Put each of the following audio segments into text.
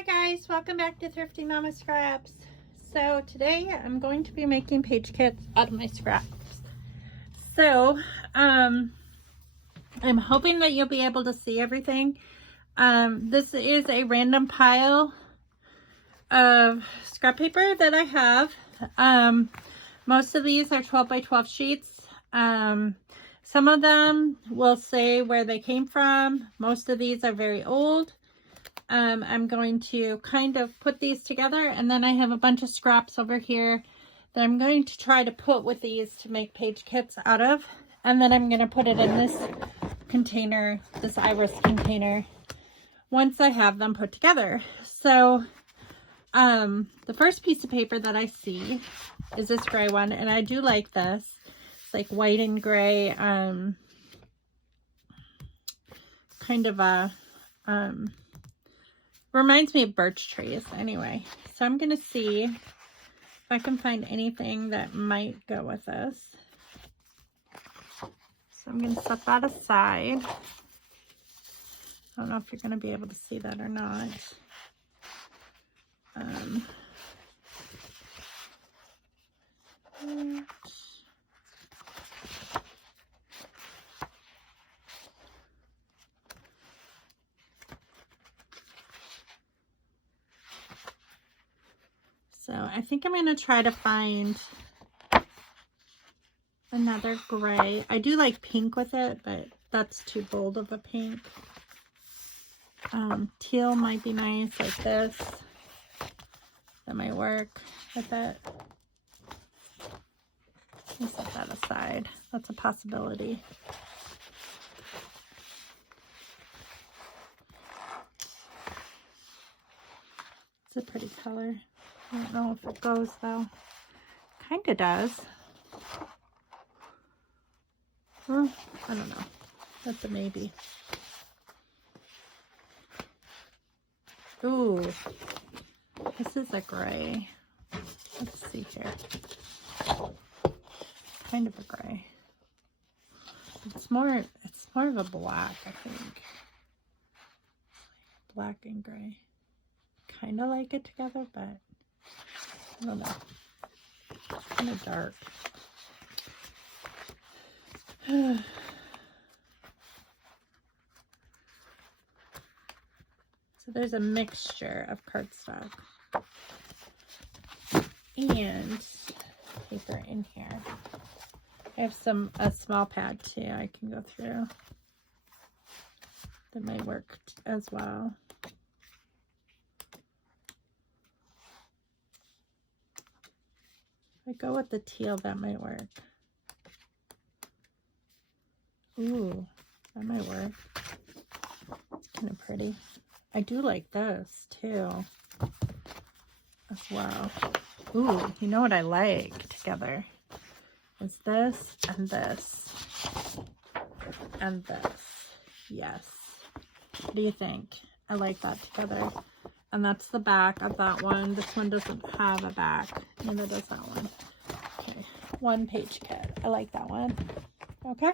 Hi guys, welcome back to Thrifty Mama Scraps. So today I'm going to be making page kits out of my scraps. So I'm hoping that you'll be able to see everything. This is a random pile of scrap paper that I have. Most of these are 12 by 12 sheets. Some of them will say where they came from. Most of these are very old. I'm going to kind of put these together, and then I have a bunch of scraps over here that I'm going to try to put with these to make page kits out of, and then I'm going to put it in this container, this iris container, once I have them put together. So the first piece of paper that I see is this gray one, and I do like this. It's like white and gray, kind of a reminds me of birch trees anyway. So I'm going to see if I can find anything that might go with this. So I'm going to set that aside. I don't know if you're going to be able to see that or not. So I think I'm going to try to find another gray. I do like pink with it, but that's too bold of a pink. Teal might be nice, like this. That might work with it. Let me set that aside. That's a possibility. It's a pretty color. I don't know if it goes though. Kind of does. Well, I don't know. That's a maybe. Ooh, this is a gray. Let's see here. Kind of a gray. It's more of a black, I think. Black and gray. Kind of like it together, but I don't know. It's kind of dark. So there's a mixture of cardstock and paper in here. I have a small pad too I can go through. That might work as well. If I go with the teal, that might work. Ooh, that might work. It's kind of pretty. I do like this too, as well. Ooh, you know what I like together? Is this and this and this. Yes. What do you think? I like that together. And that's the back of that one. This one doesn't have a back. Neither does that one. Okay, one page kit. I like that one. Okay.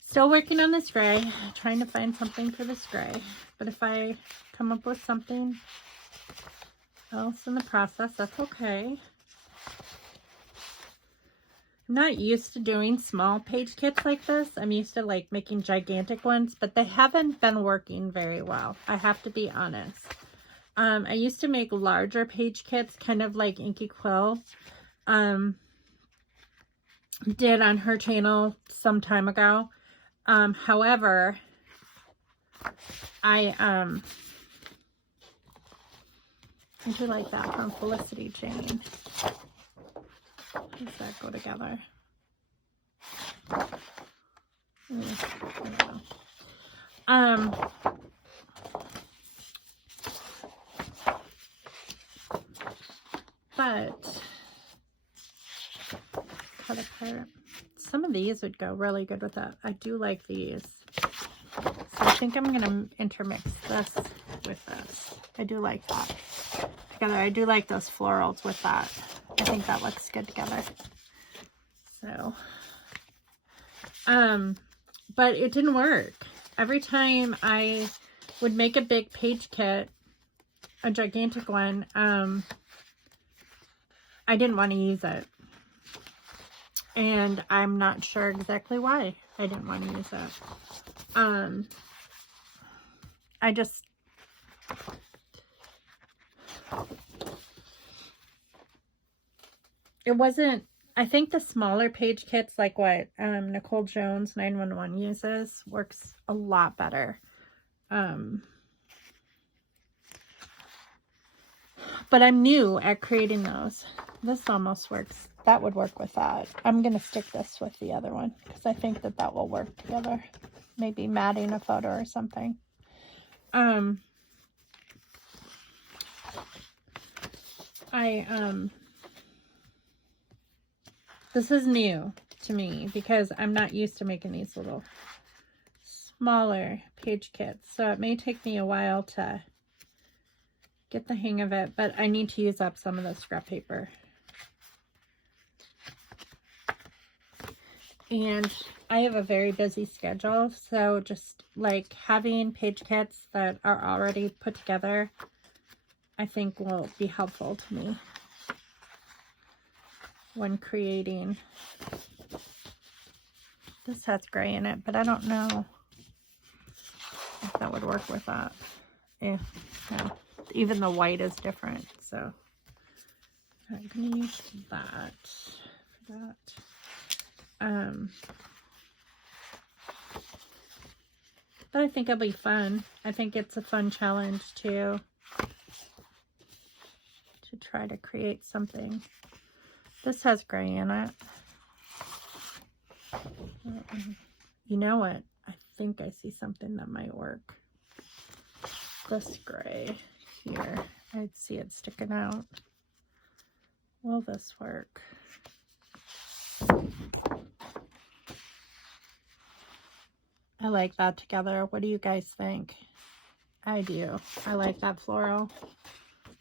Still working on this gray. Trying to find something for this gray. But if I come up with something else in the process, that's okay. I'm not used to doing small page kits like this. I'm used to like making gigantic ones, but they haven't been working very well. I have to be honest. I used to make larger page kits, kind of like Inky Quill did on her channel some time ago. However, I do like that from Felicity Jane. How does that go together? I don't know. But cut apart. Some of these would go really good with that. I do like these. So I think I'm gonna intermix this with this. I do like that together. I do like those florals with that. I think that looks good together. So, but it didn't work. Every time I would make a big page kit, a gigantic one. I didn't want to use it. And I'm not sure exactly why I didn't want to use it. I just... It wasn't... I think the smaller page kits, like what Nicole Jones 911 uses, works a lot better. But I'm new at creating those. This almost works. That would work with that. I'm going to stick this with the other one because I think that that will work together. Maybe matting a photo or something. This is new to me because I'm not used to making these little smaller page kits. So it may take me a while to get the hang of it, but I need to use up some of the scrap paper. And I have a very busy schedule, so just like having page kits that are already put together, I think will be helpful to me when creating. This has gray in it, but I don't know if that would work with that. Yeah, no. Even the white is different, so I'm gonna use that for that. But I think it'll be fun. I think it's a fun challenge to try to create something. This has gray in it. You know what? I think I see something that might work. This gray here. I'd see it sticking out. Will this work? I like that together. What do you guys think? I do. I like that floral.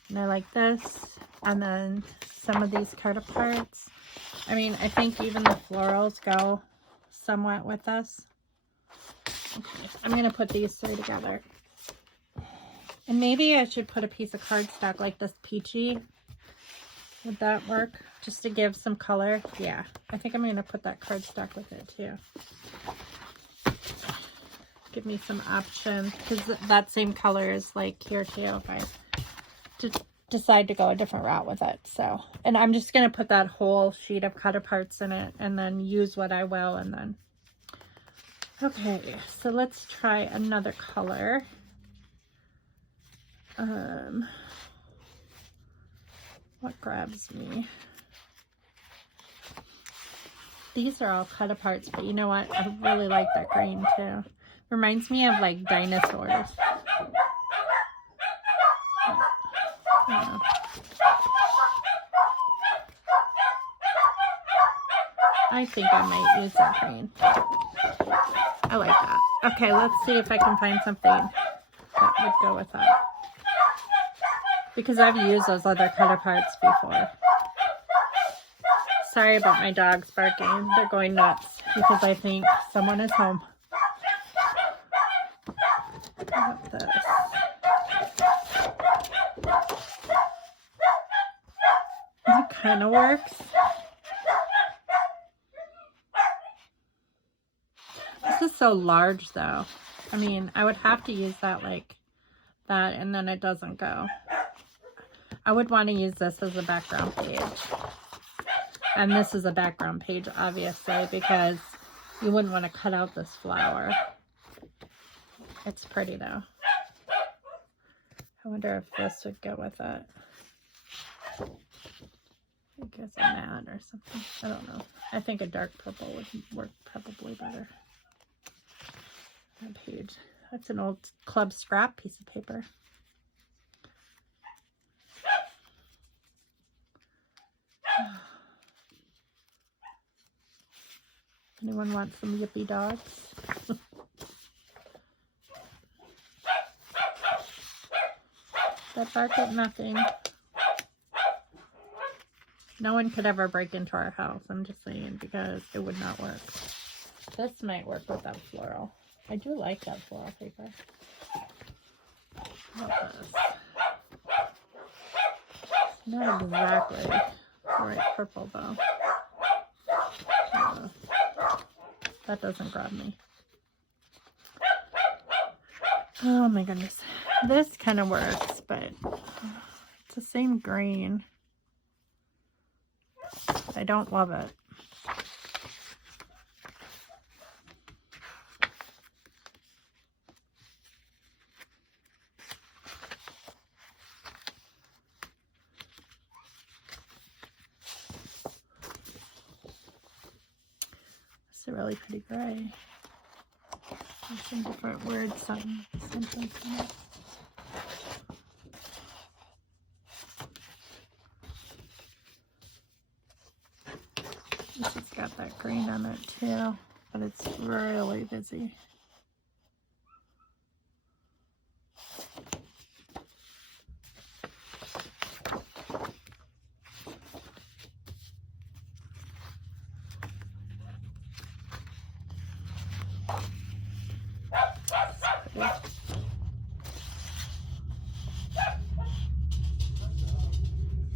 And I like this. And then some of these card parts. I mean, I think even the florals go somewhat with this. Okay, I'm going to put these three together. And maybe I should put a piece of cardstock like this peachy. Would that work? Just to give some color? Yeah, I think I'm going to put that cardstock with it too. Give me some options, because that same color is like here too if I decide to go a different route with it. So, and I'm just going to put that whole sheet of cut parts in it and then use what I will. And then, okay, so let's try another color. What grabs me? These are all cut aparts, but you know what? I really like that green too. Reminds me of like dinosaurs. Yeah. I think I might use that green. I like that. Okay, let's see if I can find something that would go with that. Because I've used those other cut parts before. Sorry about my dogs barking. They're going nuts because I think someone is home. How about this? That kind of works. This is so large though. I mean, I would have to use that like that and then it doesn't go. I would want to use this as a background page. And this is a background page, obviously, because you wouldn't want to cut out this flower. It's pretty though. I wonder if this would go with it. I guess a matte or something. I don't know. I think a dark purple would work probably better. That page. That's an old club scrap piece of paper. Anyone want some yippy dogs? That bark at nothing. No one could ever break into our house, I'm just saying, because it would not work. This might work with that floral. I do like that floral paper. How about this? Not exactly the right purple though. That doesn't grab me. Oh my goodness. This kind of works, but it's the same green. I don't love it. It's a really pretty gray. There's some different words, something in it. This has got that green on it too, but it's really busy.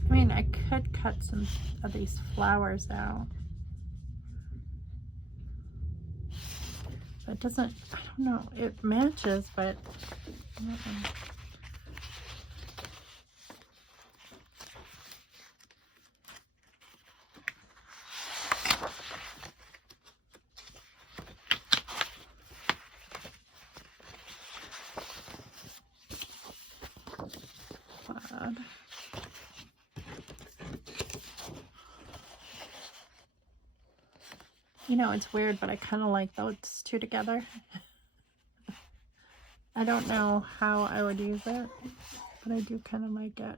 I mean, I could cut some of these flowers out. But it doesn't, I don't know, it matches, but odd. You know, it's weird, but I kind of like those two together. I don't know how I would use it, but I do kind of like it.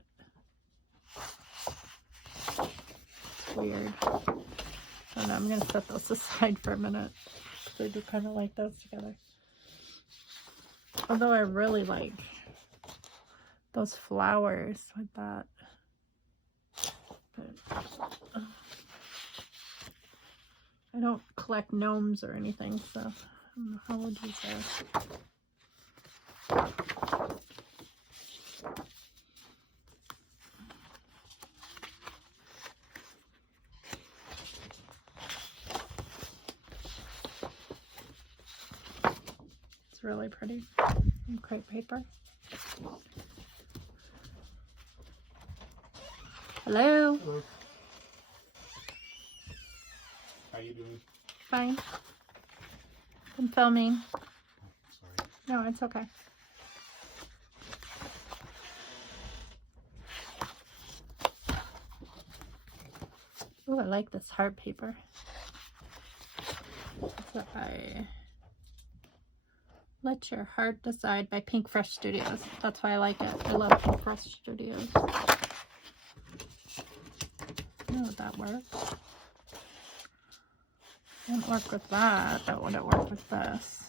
It's weird. I don't know, I'm going to set those aside for a minute, because I do kind of like those together. Although I really like those flowers with that. But, I don't collect gnomes or anything, so I don't know how would you say. It's really pretty. And crepe paper. Hello. Hello. How you doing? Fine. I'm filming. Sorry. No, it's okay. Oh, I like this heart paper. So Let Your Heart Decide by Pink Fresh Studios. That's why I like it. I love Pink Fresh Studios. I don't know if that works. Wouldn't work with that, but would it work with this?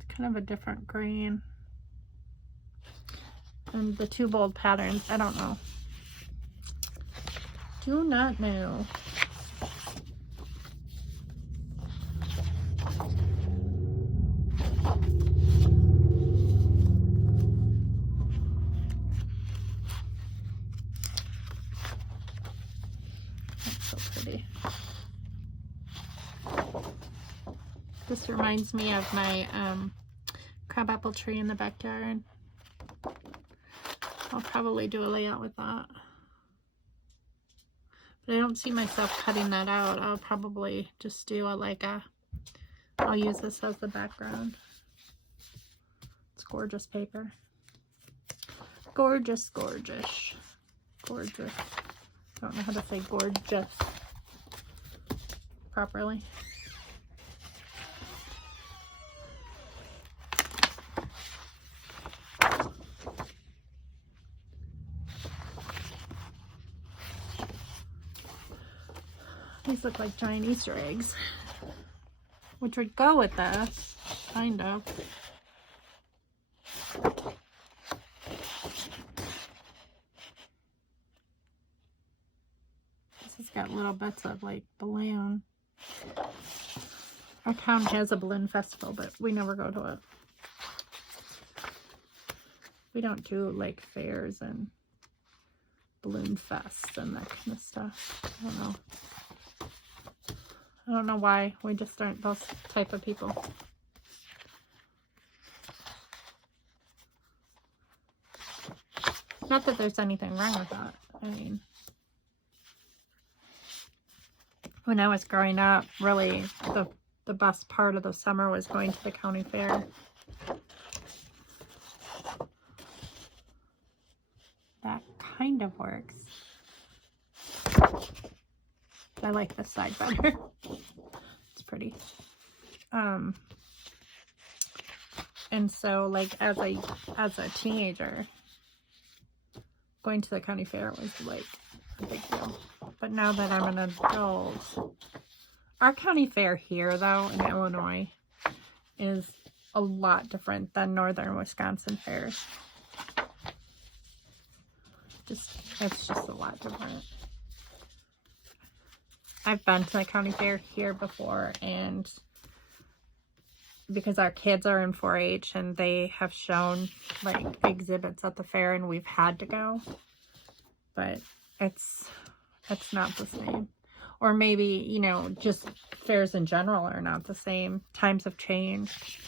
It's kind of a different green. And the two bold patterns, I don't know. Do not know. This reminds me of my crabapple tree in the backyard. I'll probably do a layout with that. But I don't see myself cutting that out. I'll probably just do I'll use this as the background. It's gorgeous paper. Gorgeous, gorgeous. Gorgeous. I don't know how to say gorgeous properly. These look like giant Easter eggs, which would go with this, kind of. This has got little bits of like balloon. Our town has a balloon festival, but we never go to it. We don't do like fairs and balloon fests and that kind of stuff. I don't know why. We just aren't those type of people. Not that there's anything wrong with that. I mean, when I was growing up, really the best part of the summer was going to the county fair. That kind of works. I like this side better. It's pretty. And so like as a teenager, going to the county fair was like a big deal. But now that I'm an adult, our county fair here though in Illinois is a lot different than northern Wisconsin fairs. It's just a lot different. I've been to the county fair here before, and because our kids are in 4-H and they have shown like exhibits at the fair and we've had to go, but it's not the same. Or maybe, you know, just fairs in general are not the same. Times have changed.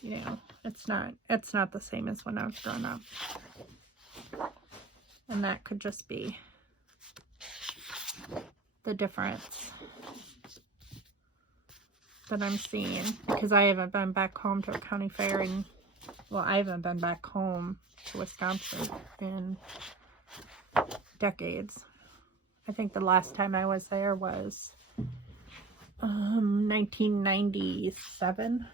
You know, it's not the same as when I was growing up. And that could just be the difference that I'm seeing, because I haven't been back home to a county fair and, well, I haven't been back home to Wisconsin in decades. I think the last time I was there was 1997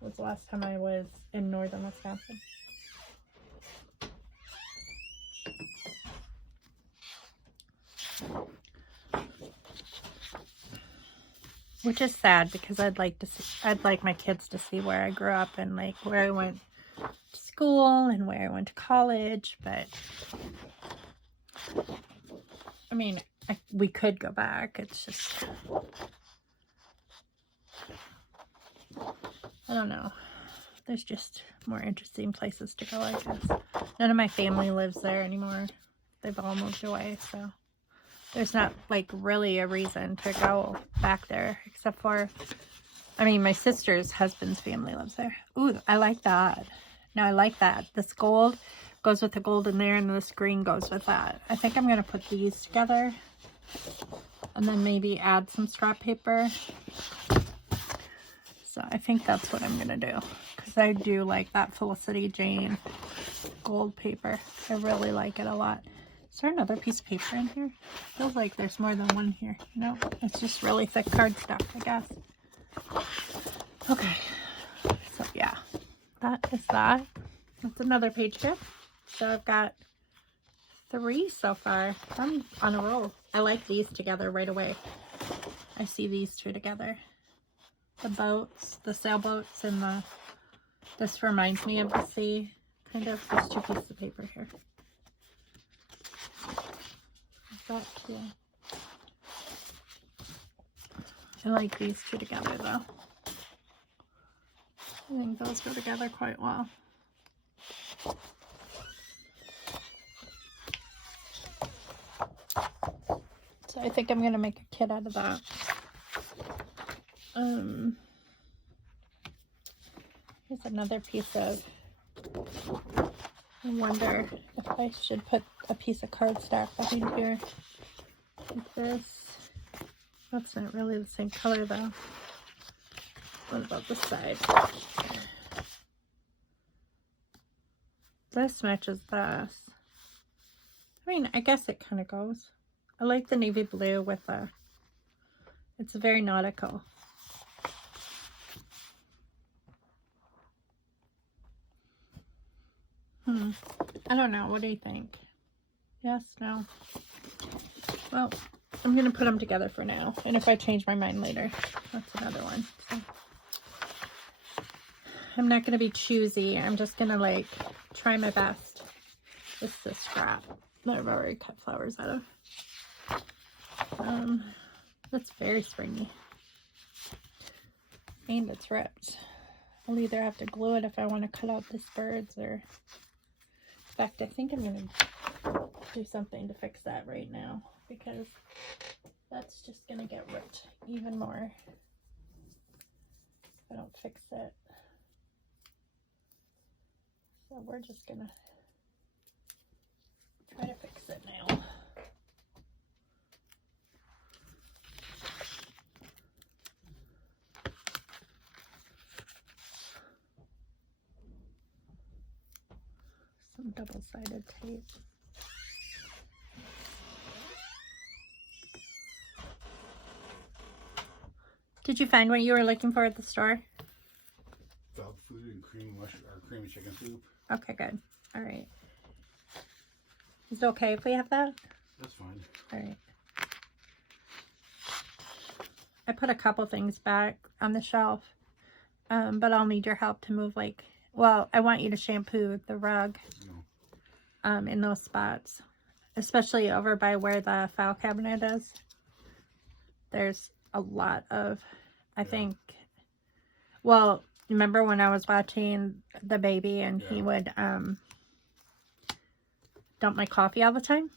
was the last time I was in northern Wisconsin. Which is sad, because I'd like my kids to see where I grew up and like where I went to school and where I went to college. But I mean, we could go back. It's just, I don't know. There's just more interesting places to go, I guess. None of my family lives there anymore. They've all moved away, so there's not like really a reason to go back there, except for, I mean, my sister's husband's family lives there. Ooh, I like that. No, I like that. This gold goes with the gold in there, and this green goes with that. I think I'm going to put these together and then maybe add some scrap paper. So I think that's what I'm going to do, because I do like that Felicity Jane gold paper. I really like it a lot. Is there another piece of paper in here? Feels like there's more than one here. No, it's just really thick cardstock, I guess. Okay, so yeah, that is that. That's another page kit. So I've got 3 so far. I'm on a roll. I like these together right away. I see these 2 together. The boats, the sailboats, and this reminds me of the sea. Kind of. There's 2 pieces of paper here. That too. I like these 2 together though. I think those go together quite well. So I think I'm going to make a kit out of that. Here's another piece of, I wonder if I should put a piece of cardstock behind here like this. That's not really the same color though. What about this side? This matches this. I mean, I guess it kind of goes. I like the navy blue with it's very nautical. I don't know. What do you think? Yes? No? Well, I'm going to put them together for now. And if I change my mind later, that's another one. So I'm not going to be choosy. I'm just going to like try my best. This is a scrap that I've already cut flowers out of. That's very springy. And it's ripped. I'll either have to glue it if I want to cut out these birds, or fact, I think I'm gonna do something to fix that right now, because that's just gonna get ripped even more if I don't fix it. So we're just gonna try to fix it now. Some double-sided tape. Did you find what you were looking for at the store? Dog food and creamy chicken soup. Okay, good. All right. Is it okay if we have that? That's fine. All right. I put a couple things back on the shelf, but I'll need your help to move, like, well, I want you to shampoo the rug in those spots, especially over by where the file cabinet is. There's a lot of, I think, well, remember when I was watching the baby and he would dump my coffee all the time?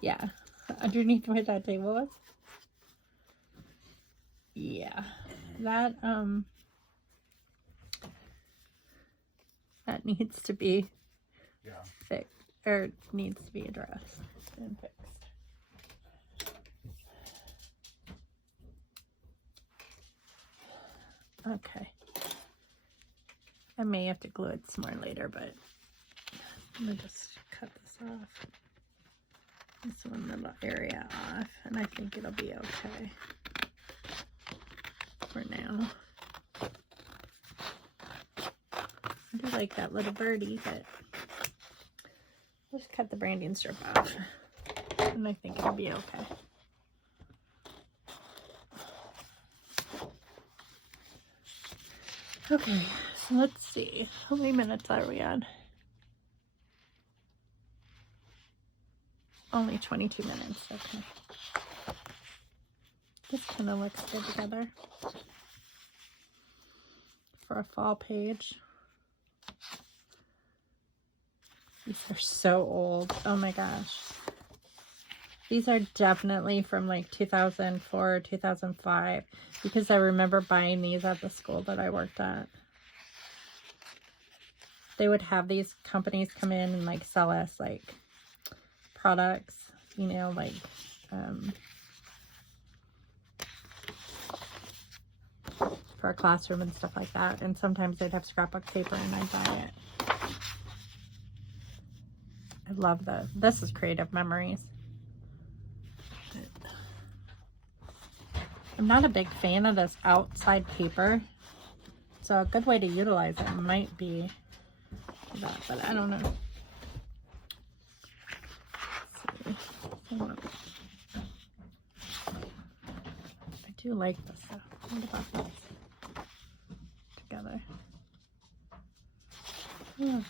Yeah, underneath where that table was. Yeah, that that needs to be fixed, or needs to be addressed and fixed. Okay. I may have to glue it some more later, but I'm gonna just cut this off. This one little area off, and I think it'll be okay for now. I do like that little birdie, but I'll just cut the branding strip off, and I think it'll be okay. Okay, so let's see. How many minutes are we on? Only 22 minutes, okay. This kind of looks good together for a fall page. These are so old. Oh my gosh. These are definitely from like 2004 or 2005, because I remember buying these at the school that I worked at. They would have these companies come in and like sell us like products, you know, like for a classroom and stuff like that. And sometimes they'd have scrapbook paper and I'd buy it. I love this is Creative Memories. I'm not a big fan of this outside paper, so a good way to utilize it might be that, but I don't know. I do like this stuff. What about this together? Yeah.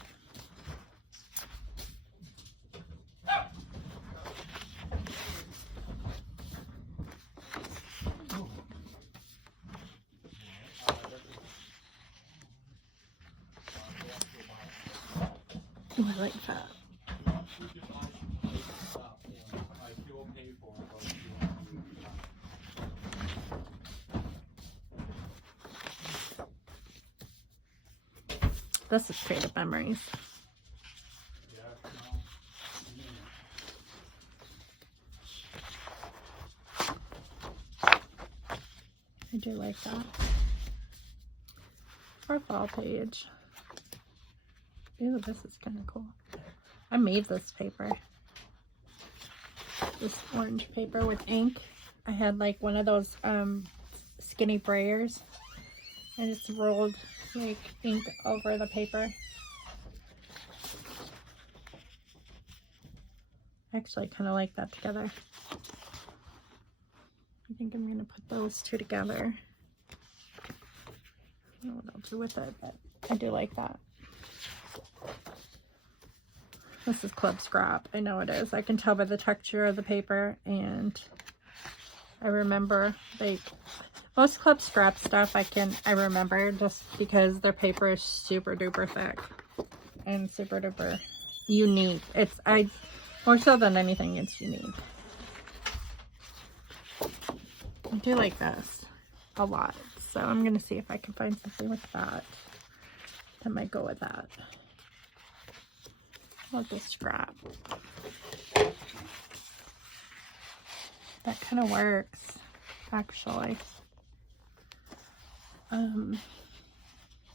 I like that. This is Creative Memories. I do like that. For a fall page. Ooh, this is kind of cool. I made this paper. This orange paper with ink. I had like one of those skinny brayers. I just rolled like ink over the paper. I actually kind of like that together. I think I'm going to put those two together. I don't know what I'll do with it, but I do like that. This is Club Scrap. I know it is. I can tell by the texture of the paper, and I remember like most Club Scrap stuff I remember just because their paper is super duper thick. and super duper unique. More so than anything, it's unique. I do like this a lot, so I'm gonna see if I can find something with that might go with that. Love this scrap. That kind of works, actually.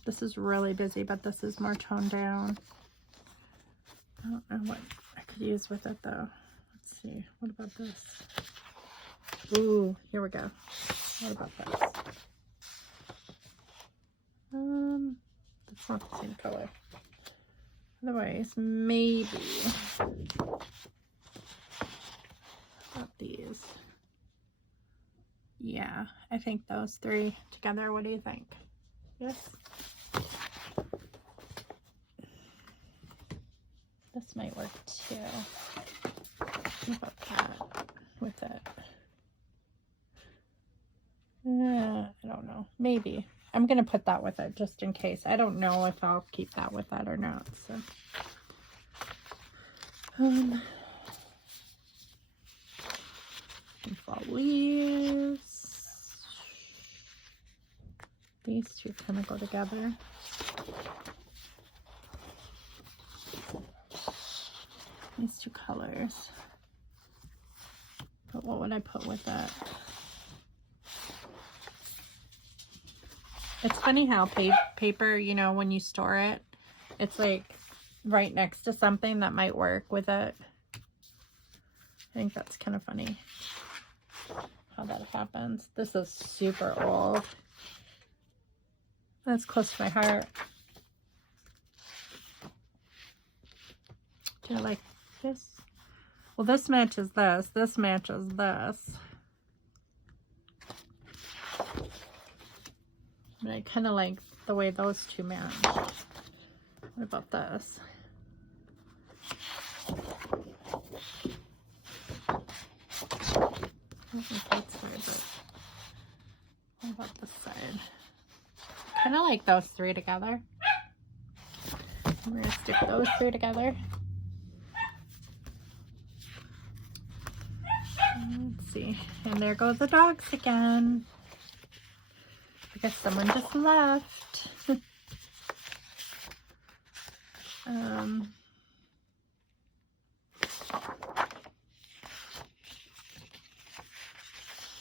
This is really busy, but this is more toned down. I don't know what I could use with it though. Let's see. What about this? Ooh, here we go. What about this? That's not the same color. Otherwise, maybe. About these. Yeah, I think those three together. What do you think? Yes? This might work too. What about that with it? I don't know. Maybe. I'm going to put that with it just in case. I don't know if I'll keep that with that or not. So, fall leaves. These two kind of go together. These two colors. But what would I put with it? It's funny how paper, you know, when you store it, it's like right next to something that might work with it. I think that's kind of funny how that happens. This is super old. That's close to my heart. Do you like this? Well, this matches this. This matches this. But I kind of like the way those two match. What about this? I don't think that's weird, but what about this side? Kind of like those three together. I'm going to stick those three together. Let's see. And there go the dogs again. I guess someone just left.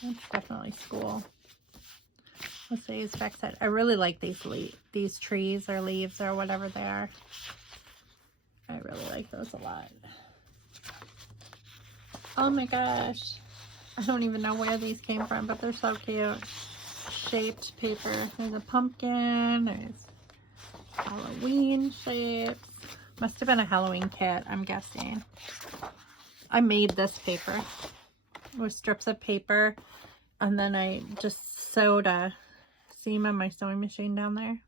That's definitely school. Let's see his backside. I really like these trees or leaves or whatever they are. I really like those a lot. Oh my gosh. I don't even know where these came from, but they're so cute. Shaped paper. There's a pumpkin. There's Halloween shapes. Must have been a Halloween kit, I'm guessing. I made this paper with strips of paper, and then I just sewed a seam on my sewing machine down there.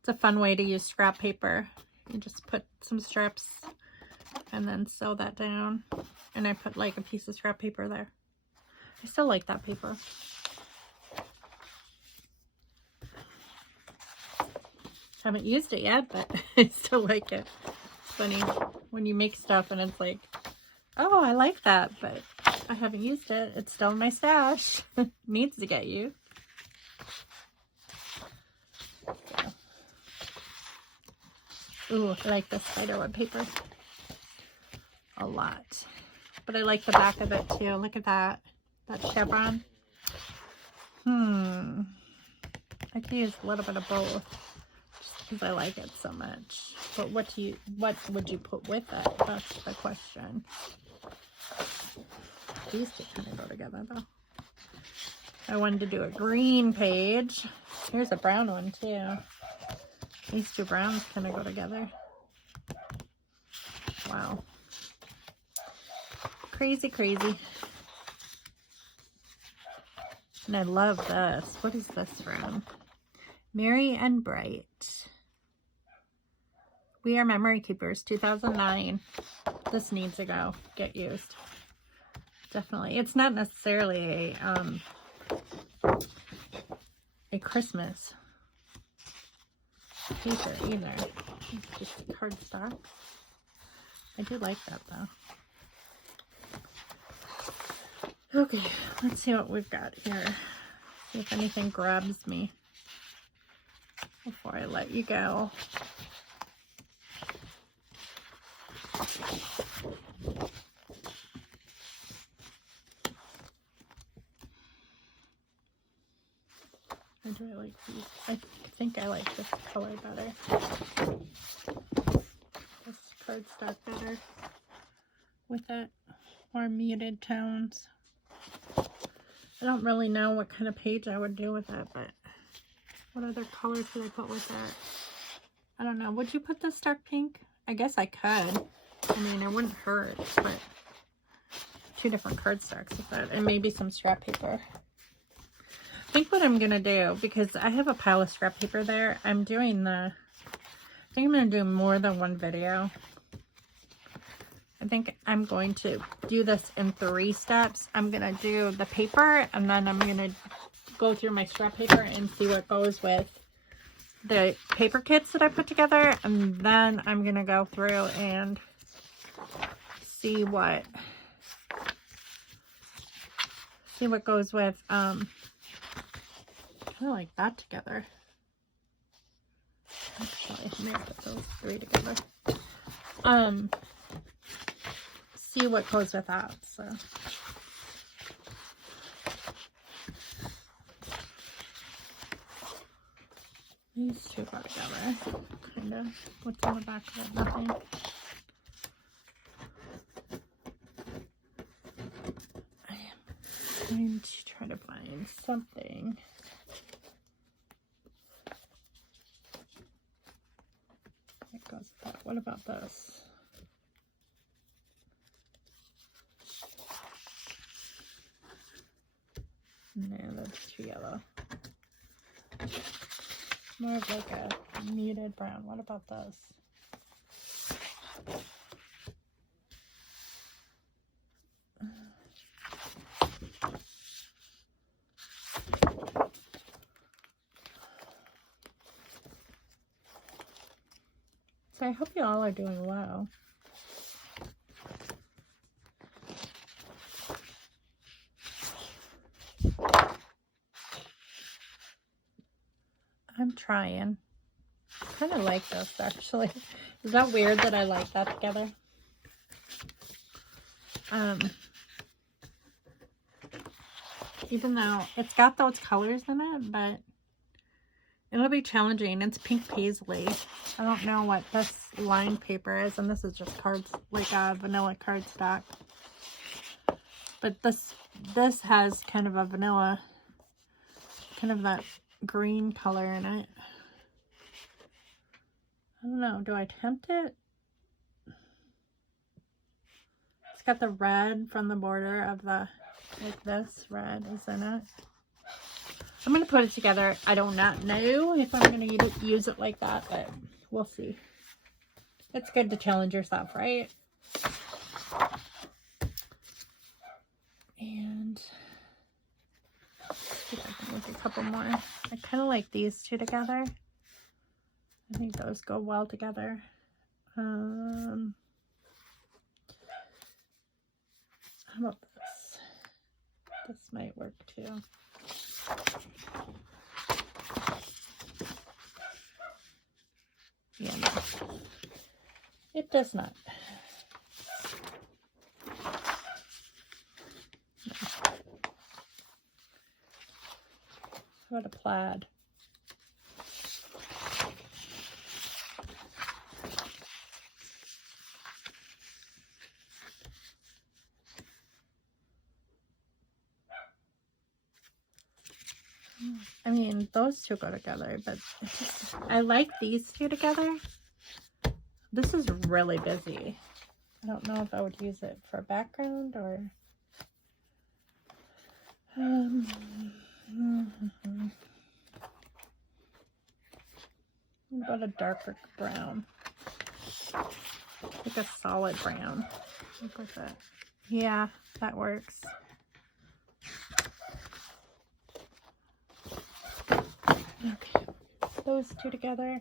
It's a fun way to use scrap paper. You just put some strips and then sew that down, and I put like a piece of scrap paper there. I still like that paper. Haven't used it yet, but I still like it. It's funny when you make stuff and it's like, oh, I like that, but I haven't used it. It's still in my stash. Needs to get used. So. Ooh, I like this spiderweb paper a lot. But I like the back of it too. Look at that. That chevron. I could use a little bit of both just because I like it so much. But what would you put with it? That's the question. These two kind of go together though. I wanted to do a green page. Here's a brown one too. These two browns kind of go together. Wow. Crazy, crazy. And I love this. What is this from? Merry and Bright. We Are Memory Keepers, 2009. This needs to go. Get used. Definitely. It's not necessarily a Christmas paper either. It's just cardstock. I do like that though. Okay, let's see what we've got here. See if anything grabs me before I let you go. Or do I like these? I think I like this color better. This cardstock better with it. More muted tones. I don't really know what kind of page I would do with it, but what other colors could I put with it? I don't know. Would you put this dark pink? I guess I could. I mean, it wouldn't hurt, but 2 different cardstocks with it, and maybe some scrap paper. I think what I'm gonna do, because I have a pile of scrap paper there, I think I'm gonna do more than one video. I think I'm going to do this in 3 steps. I'm gonna do the paper, and then I'm gonna go through my scrap paper and see what goes with the paper kits that I put together, and then I'm gonna go through and see what goes with I like that together. Actually, maybe put those 3 together. See what goes with that. So these 2 go together, kind of. What's on the back of it? Nothing. I am trying to try to find something. That goes with that. What about this? No, that's too yellow. More of like a muted brown. What about this? So I hope you all are doing well. I'm trying. I kind of like this actually. Is that weird that I like that together? Even though it's got those colors in it, but it'll be challenging. It's pink paisley. I don't know what this lined paper is, and this is just cards, like a vanilla cardstock. But this has kind of a vanilla, kind of that green color in it. I don't know. Do I tempt it? It's got the red from the border of the, like this red is in it. I'm going to put it together. I do not know if I'm going to use it like that, but we'll see. It's good to challenge yourself, right? And see if I can make a couple more. I kind of like these 2 together. I think those go well together. How about this? This might work too. Yeah, no. It does not. No. What a plaid. I mean, those 2 go together, but I like these 2 together. This is really busy. I don't know if I would use it for background or... What about a darker brown? Like a solid brown. Look at that. Yeah, that works. Okay, those 2 together.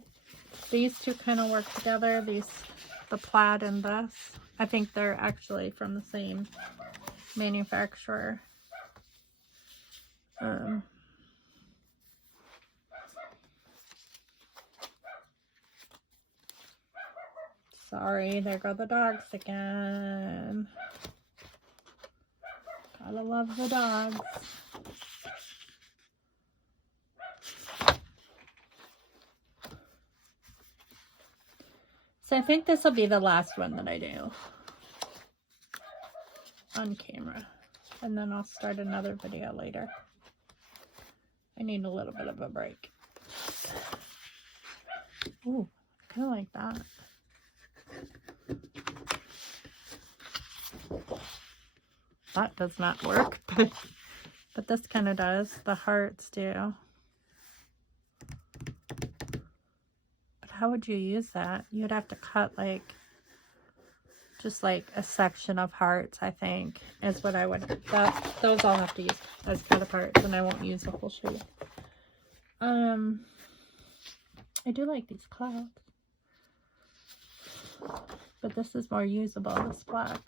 these two kind of work together. The plaid and this. I think they're actually from the same manufacturer. Sorry, there go the dogs again. Gotta love the dogs. So I think this will be the last one that I do on camera. And then I'll start another video later. I need a little bit of a break. Ooh, I kind of like that. That does not work, but this kind of does. The hearts do. But how would you use that? You'd have to cut like, just like a section of hearts, I think, is what I would, those I'll have to use as cut apart, and I won't use the whole sheet. I do like these clouds. But this is more usable, this black.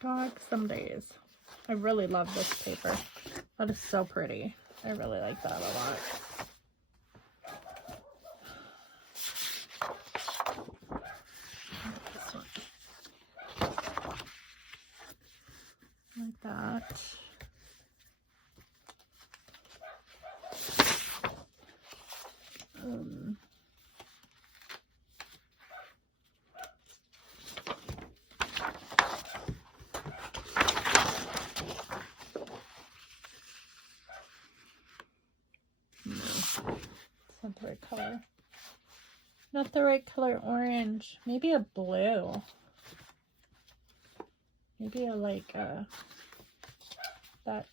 Dog some days. I really love this paper. That is so pretty. I really like that a lot. This one. Like that. Not the right color. Not the right color orange. Maybe a blue. Maybe a like that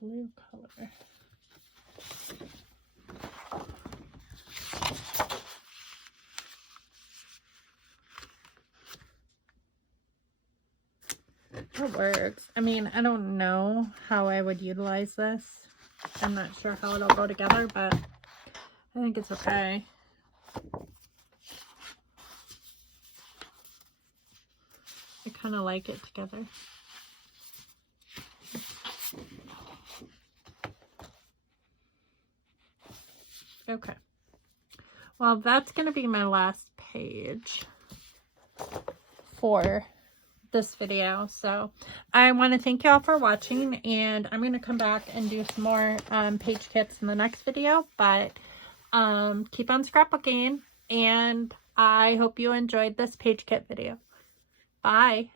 blue color. That works. I mean, I don't know how I would utilize this. I'm not sure how it'll go together, but I think it's okay. I kind of like it together. Okay. Well, that's going to be my last page for this video. So I want to thank you all for watching, and I'm going to come back and do some more page kits in the next video, but keep on scrapbooking, and I hope you enjoyed this page kit video. Bye.